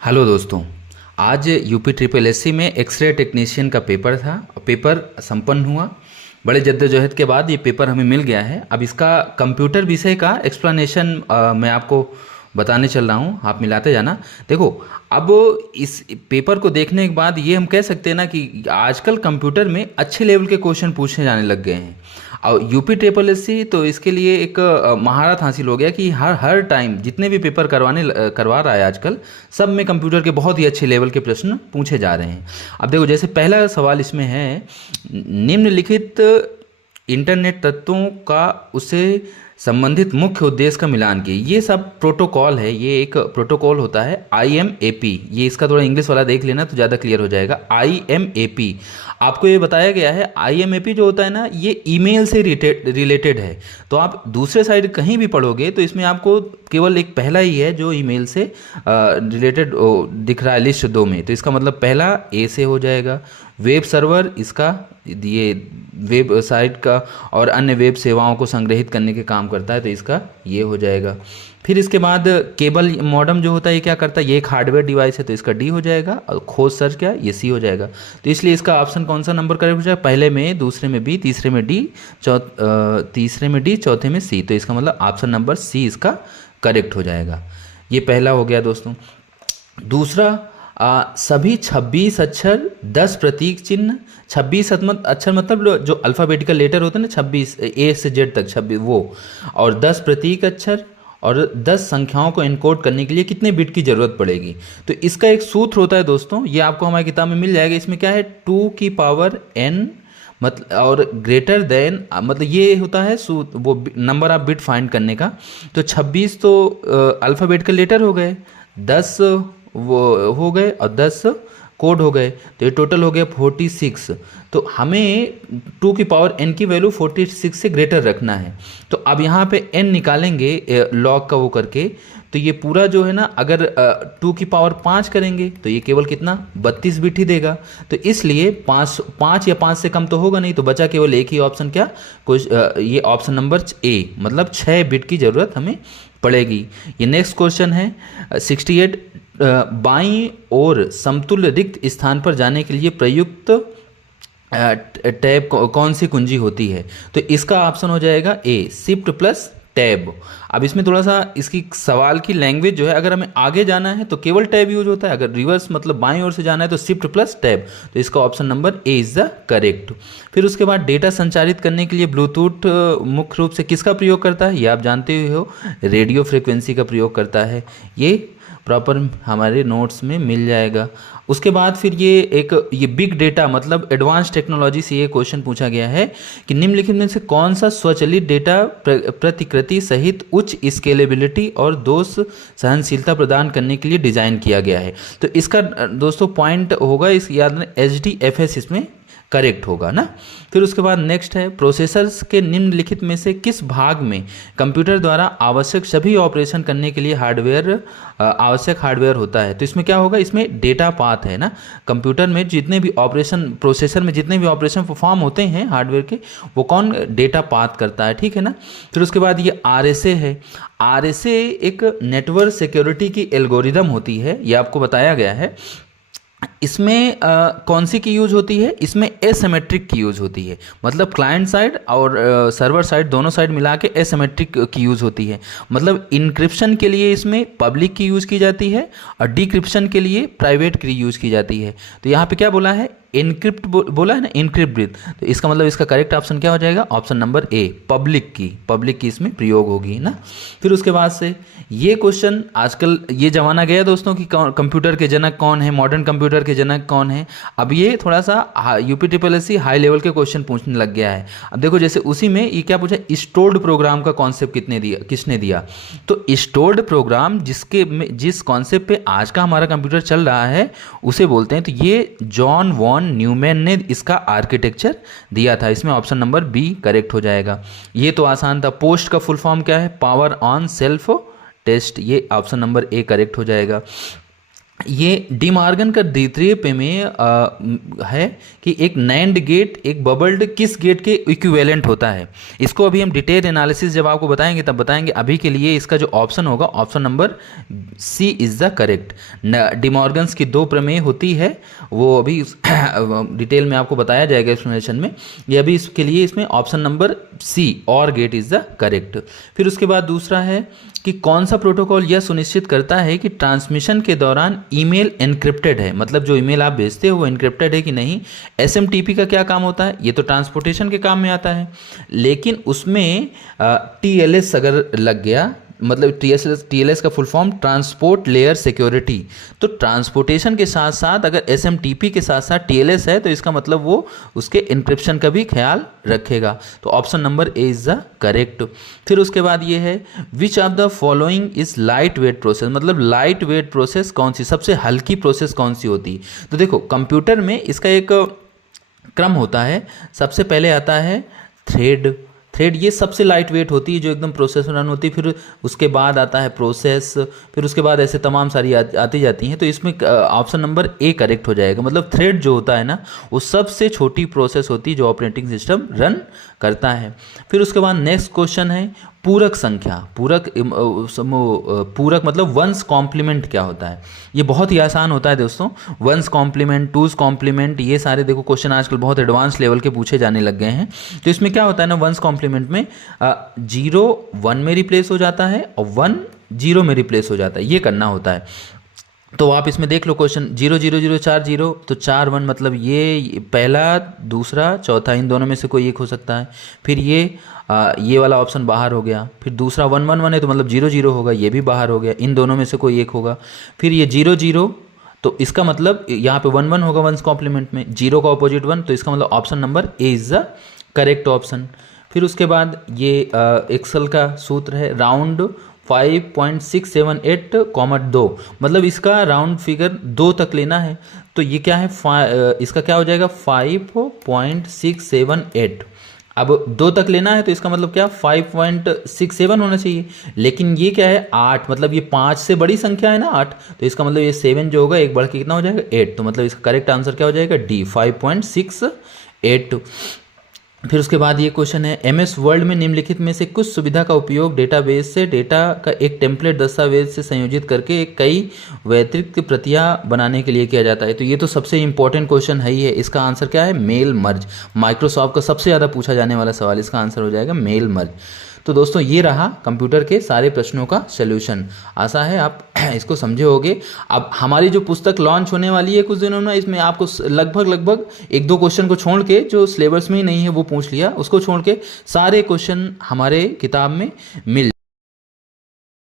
Hello दोस्तों। आज UP triple SC में एक्सरे टेक्नीशियन का पेपर था। पेपर संपन्न हुआ। बड़े जद्दोजहद के बाद ये पेपर हमें मिल गया है। अब इसका कंप्यूटर विषय का एक्सप्लेनेशन मैं आपको बताने चल रहा हूँ, आप मिलाते जाना। देखो, अब इस पेपर को देखने के बाद ये हम कह सकते हैं ना कि आजकल कंप्यूटर में अच्छे लेवल के क्वेश्चन पूछने जाने लग गए हैं। और यूपी ट्रिपल एससी तो इसके लिए एक महारत हासिल हो गया कि हर हर टाइम जितने भी पेपर करवा रहा है आजकल, सब में कंप्यूटर के बहुत ही अच्छे लेवल के प्रश्न पूछे जा रहे हैं। अब देखो, जैसे पहला सवाल इसमें है, निम्नलिखित इंटरनेट तत्वों का उसे संबंधित मुख्य उद्देश्य का मिलान की। ये सब प्रोटोकॉल है, ये एक प्रोटोकॉल होता है IMAP। ये इसका थोड़ा इंग्लिश वाला देख लेना तो ज़्यादा क्लियर हो जाएगा। IMAP आपको ये बताया गया है। IMAP जो होता है ना, ये ईमेल से रिलेटेड है। तो आप दूसरे साइड कहीं भी पढ़ोगे तो इसमें आपको केवल एक पहला ही है जो ईमेल से रिलेटेड दिख रहा है लिस्ट 2 में। तो इसका मतलब पहला ए से हो जाएगा। वेब सर्वर इसका ये वेब साइट का और अन्य वेब सेवाओं को संग्रहित करने के काम करता है, तो इसका ये हो जाएगा। फिर इसके बाद केबल मॉडेम जो होता है ये क्या करता है, ये एक हार्डवेयर डिवाइस है, तो इसका डी हो जाएगा। और खोज सर्च क्या, ये सी हो जाएगा। तो इसलिए इसका ऑप्शन कौन सा नंबर करेक्ट हो जाएगा, पहले में, दूसरे में बी, तीसरे में डी, तीसरे में डी, चौथे में सी। तो इसका मतलब ऑप्शन नंबर सी इसका करेक्ट हो जाएगा। ये पहला हो गया दोस्तों। दूसरा, सभी 26 अक्षर 10 प्रतीक चिन्ह। 26 अक्षर मतलब जो अल्फ़ाबेटिकल लेटर होते हैं ना, 26 ए से जेड तक 26 वो, और 10 प्रतीक अक्षर और 10 संख्याओं को इनकोड करने के लिए कितने बिट की ज़रूरत पड़ेगी। तो इसका एक सूत्र होता है दोस्तों, ये आपको हमारी किताब में मिल जाएगा। इसमें क्या है, 2 की पावर n मतलब और ग्रेटर देन, मतलब ये होता है वो नंबर ऑफ बिट फाइंड करने का। तो 26 तो अल्फ़ाबेटिकल लेटर हो गए, 10 वो हो गए और 10 कोड हो गए, तो ये टोटल हो गया 46। तो हमें 2 की पावर n की वैल्यू 46 से ग्रेटर रखना है। तो अब यहाँ पे n निकालेंगे लॉग का वो करके, तो ये पूरा जो है ना, अगर 2 की पावर 5 करेंगे तो ये केवल कितना 32 बिट ही देगा। तो इसलिए 5 या 5 से कम तो होगा नहीं, तो बचा केवल एक ही ऑप्शन, क्या कुछ ये ऑप्शन नंबर ए, मतलब 6 बिट की ज़रूरत हमें पड़ेगी। ये नेक्स्ट क्वेश्चन है 68। बाईं ओर समतुल्य रिक्त स्थान पर जाने के लिए प्रयुक्त टैब कौन सी कुंजी होती है। तो इसका ऑप्शन हो जाएगा ए, शिफ्ट प्लस टैब। अब इसमें थोड़ा सा इसकी सवाल की लैंग्वेज जो है, अगर हमें आगे जाना है तो केवल टैब यूज होता है, अगर रिवर्स मतलब बाईं ओर से जाना है तो शिफ्ट प्लस टैब। तो इसका option number A is the correct. फिर उसके बाद डेटा संचारित करने के लिए ब्लूटूथ मुख्य रूप से किसका प्रयोग करता है, ये आप जानते हो, रेडियो फ्रिक्वेंसी का प्रयोग करता है। ये प्रॉपर हमारे नोट्स में मिल जाएगा। उसके बाद फिर ये बिग डेटा मतलब एडवांस टेक्नोलॉजी से ये क्वेश्चन पूछा गया है कि निम्नलिखित में से कौन सा स्वचालित डेटा प्रतिकृति सहित उच्च स्केलेबिलिटी और दोष सहनशीलता प्रदान करने के लिए डिजाइन किया गया है। तो इसका दोस्तों पॉइंट होगा, इस याद में HDFS इसमें करेक्ट होगा ना। फिर उसके बाद नेक्स्ट है, प्रोसेसर्स के निम्नलिखित में से किस भाग में कंप्यूटर द्वारा आवश्यक सभी ऑपरेशन करने के लिए आवश्यक हार्डवेयर होता है। तो इसमें क्या होगा, इसमें डेटा पाथ है ना। कंप्यूटर में जितने भी ऑपरेशन, प्रोसेसर में जितने भी ऑपरेशन परफॉर्म होते हैं हार्डवेयर के, वो कौन डेटा पाथ करता है, ठीक है ना। फिर उसके बाद ये RSA है। RSA एक नेटवर्क सिक्योरिटी की एल्गोरिदम होती है, ये आपको बताया गया है। इसमें कौन सी की यूज होती है, इसमें एसिमेट्रिक की यूज होती है, मतलब क्लाइंट साइड और सर्वर साइड दोनों साइड मिला के एसिमेट्रिक की यूज होती है। मतलब इनक्रिप्शन के लिए इसमें पब्लिक की यूज की जाती है और डिक्रिप्शन के लिए प्राइवेट की यूज की जाती है। तो यहाँ पे क्या बोला है, इनक्रिप्ट बोला है ना, इनक्रिप्ट विद। तो इसका मतलब इसका करेक्ट ऑप्शन क्या हो जाएगा, ऑप्शन नंबर ए, पब्लिक की इसमें प्रयोग होगी ना। फिर उसके बाद से ये क्वेश्चन, आजकल ये जमाना गया दोस्तों कि कंप्यूटर के जनक कौन है, मॉडर्न कंप्यूटर के जनक कौन है। अब ये थोड़ा सा UP triple SC high level के क्वेश्चन पूछने लग गया है। अब देखो, जैसे उसी में ये क्या पूछा, स्टोर्ड प्रोग्राम का कॉन्सेप्ट किसने दिया। तो स्टोर्ड प्रोग्राम जिस कॉन्सेप्ट पे आज का हमारा कंप्यूटर चल रहा है उसे बोलते हैं। तो ये जॉन वॉन न्यूमैन ने इसका आर्किटेक्चर दिया था। इसमें ऑप्शन नंबर बी करेक्ट हो जाएगा। ये तो आसान था। पोस्ट का फुल फॉर्म क्या है, पावर ऑन सेल्फ टेस्ट। ये ऑप्शन नंबर ए करेक्ट हो जाएगा। ये डिमॉर्गन का द्वितीय प्रमेय है कि एक नैंड गेट एक बबल्ड किस गेट के इक्विवेलेंट होता है। इसको अभी हम डिटेल एनालिसिस जब आपको बताएंगे तब बताएंगे। अभी के लिए इसका जो ऑप्शन होगा option number C is the correct. De Morgan's की दो प्रमेय होती है, वो अभी डिटेल में आपको बताया जाएगा एक्सप्लेनेशन में। ये अभी इसके लिए इसमें ऑप्शन नंबर सी और गेट इज़ द करेक्ट। फिर उसके बाद दूसरा है कि कौन सा प्रोटोकॉल यह सुनिश्चित करता है कि ट्रांसमिशन के दौरान ईमेल एन्क्रिप्टेड है, मतलब जो ईमेल आप भेजते हो वो एन्क्रिप्टेड है कि नहीं। एसएमटीपी का क्या काम होता है, ये तो ट्रांसपोर्टेशन के काम में आता है, लेकिन उसमें टीएलएस अगर लग गया, मतलब टीएलएस का full form transport layer security, तो ट्रांसपोर्टेशन के साथ साथ अगर एसएमटीपी के साथ साथ टीएलएस है तो इसका मतलब वो उसके इंक्रिप्शन का भी ख्याल रखेगा। तो option number A is the correct. फिर उसके बाद ये है which of the following is light weight process, मतलब लाइट वेट प्रोसेस कौन सी, सबसे हल्की प्रोसेस कौन सी होती। तो देखो कंप्यूटर में इसका एक क्रम होता है। सबसे पहले आता है थ्रेड, ये सबसे लाइट वेट होती है जो एकदम प्रोसेस रन होती है। फिर उसके बाद आता है प्रोसेस, फिर उसके बाद ऐसे तमाम सारी आती जाती हैं। तो इसमें ऑप्शन नंबर ए करेक्ट हो जाएगा। मतलब थ्रेड जो होता है ना वो सबसे छोटी प्रोसेस होती है जो ऑपरेटिंग सिस्टम रन करता है। फिर उसके बाद नेक्स्ट क्वेश्चन है पूरक संख्या। पूरक मतलब वंस कॉम्प्लीमेंट क्या होता है। ये बहुत ही आसान होता है दोस्तों। वंस कॉम्प्लीमेंट, टूज कॉम्प्लीमेंट, ये सारे देखो क्वेश्चन आजकल बहुत एडवांस लेवल के पूछे जाने लग गए हैं। तो इसमें क्या होता है ना, वंस कॉम्प्लीमेंट में 0 1 में रिप्लेस हो जाता है और 1 0 में रिप्लेस हो जाता है, ये करना होता है। तो आप इसमें देख लो क्वेश्चन 0 0 0 4 0, तो 4 1 मतलब ये पहला दूसरा चौथा इन दोनों में से कोई एक हो सकता है। फिर ये वाला ऑप्शन बाहर हो गया। फिर दूसरा 1 1 1 है तो मतलब 0 0 होगा, ये भी बाहर हो गया, इन दोनों में से कोई एक होगा। फिर ये 0 0, तो इसका मतलब यहाँ पे 1 1 होगा वंस कॉम्प्लीमेंट में, 0 का ऑपोजिट 1, तो इसका मतलब option number A is the correct option. फिर उसके बाद ये एक्सेल का सूत्र है राउंड 5.678, 2, मतलब इसका राउंड फिगर 2 तक लेना है। तो ये क्या है, इसका क्या हो जाएगा 5.678। अब 2 तक लेना है तो इसका मतलब क्या 5.67 होना चाहिए। लेकिन ये क्या है 8, मतलब ये 5 से बड़ी संख्या है ना 8, तो इसका मतलब ये 7 जो होगा एक बढ़ के कितना हो जाएगा 8। तो मतलब इसका करेक्ट आंसर क्या हो जाएगा डी 5.68। फिर उसके बाद ये क्वेश्चन है एमएस वर्ल्ड में निम्नलिखित में से कुछ सुविधा का उपयोग डेटाबेस से डेटा का एक टेम्पलेट दस्तावेज से संयोजित करके कई वैयक्तिक प्रतियां बनाने के लिए किया जाता है। तो ये तो सबसे इंपॉर्टेंट क्वेश्चन है ही है। इसका आंसर क्या है मेल मर्ज। माइक्रोसॉफ्ट का सबसे ज़्यादा पूछा जाने वाला सवाल, इसका आंसर हो जाएगा मेल मर्ज। तो दोस्तों ये रहा कंप्यूटर के सारे प्रश्नों का सलूशन। आशा है आप इसको समझे होगे। अब हमारी जो पुस्तक लॉन्च होने वाली है कुछ दिनों में, इसमें आपको लगभग 1-2 क्वेश्चन को छोड़ के जो सिलेबस में ही नहीं है वो पूछ लिया, उसको छोड़ के सारे क्वेश्चन हमारे किताब में मिल